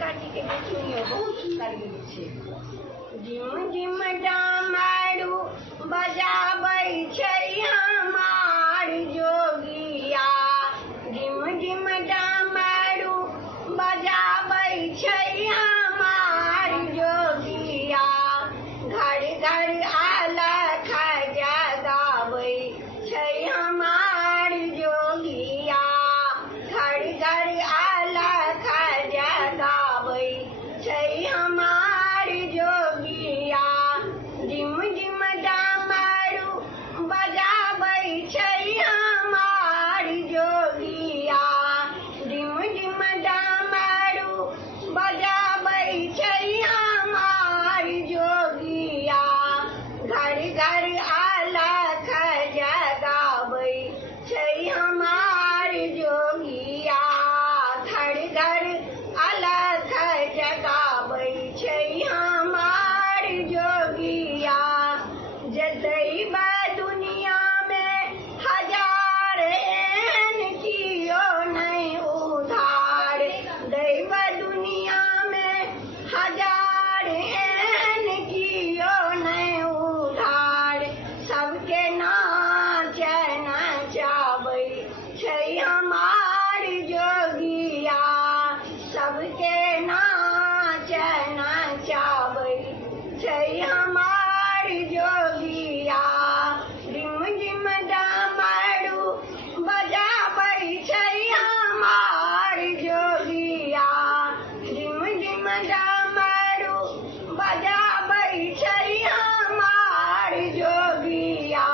काटी के देखियो बहुत सुंदर गीत छै। झिम झिम डमरू बजाबै छै हमार जोगिया, झिम झिम डमरू बजाबै छै हमार जोगिया, घर घर अलख जगाबै छै हमार जोगिया, घर घर अलख जगाबै छै हमार जोगिया, झिम झिम डमरू बजाबै छै हमार जोगिया, झिम झिम डमरू बजाबै छै हमार जोगिया, घर घर अलख जगाबै छै हमार जोगिया, घर घर अलख जगाबै छै हमार जोगिया, जे दैब दुनिया में हजार एहन कियो नहीं उधार, दैब दुनिया में हजार एहन कियो नहीं उधार, सबके नाच नचाबै छै हमार जोगिया, सबके नाच नचाबै छै हमार जोगिया, झिम झिम डमरू बजाबै छै हमार जोगिया, झिम झिम डमरू बजाबै छै हमार जोगिया,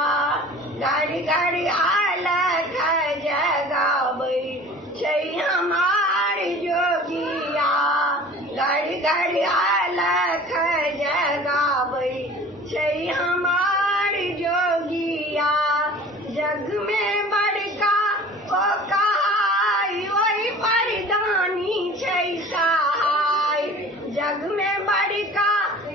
घर घर अलख जगाबै छै हमार जोगिया, घर घर अलख जगाबै छै हमार जोगिया, जग में बड़का ओ कहाई ओहि पर दानी छै सहाय, जग में बड़का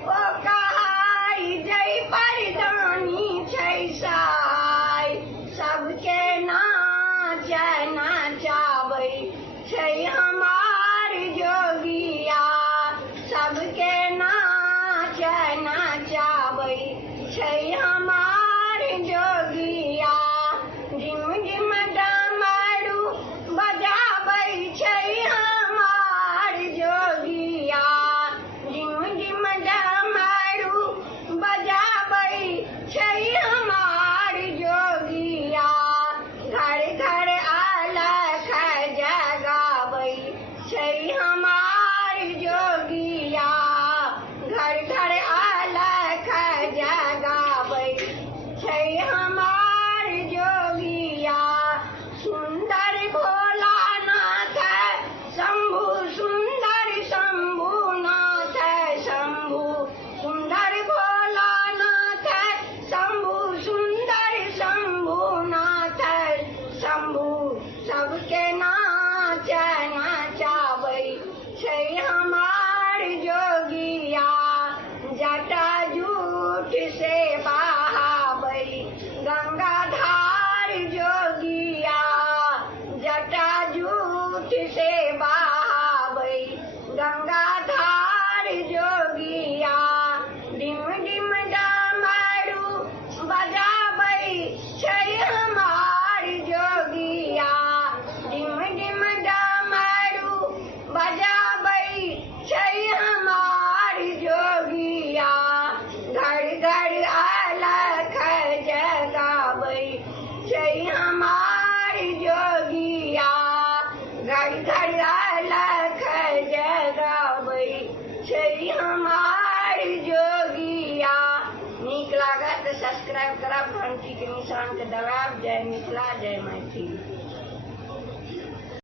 ओ कहाई जय पर दानी छै सहाय, सबके नाच नचाबै छै हमार जोगिया, सबके नाच नचाबै छै हमार जोगिया, झिम झिम डमरू बजाबै छै हमार जोगिया, झिम झिम डमरू बजाबै छै हमार जोगिया, घर घर अलख जगाबै छै हमार जोगिया, घर घर अलख जगाबै छै हमार जोगिया, सुंदर भोलानाथ शंभु सुंदर शंभुनाथ शंभु, सुंदर भोलानाथ शंभु सुंदर शंभुनाथ शंभु, सबके नाच नचाबै छै हमार जोगिया, जटा जूट से बहाबै गंगाधार जोगिया, जटा जूट से बहाबै गंगाधार जोगिया, डिम डिम डमरू बजाबै छै हमार जोगिया, डिम डिम डमरू बजाबै छै हमार जोगिया, घर घर अलख जगाबै छै हमार जोगिया, घर घर अलख जगाबै छै हमार जोगिया। नीक लागत तो सब्सक्राइब करब, घंटी के निशान के दबाब। जय मिथिला जय मैथिली।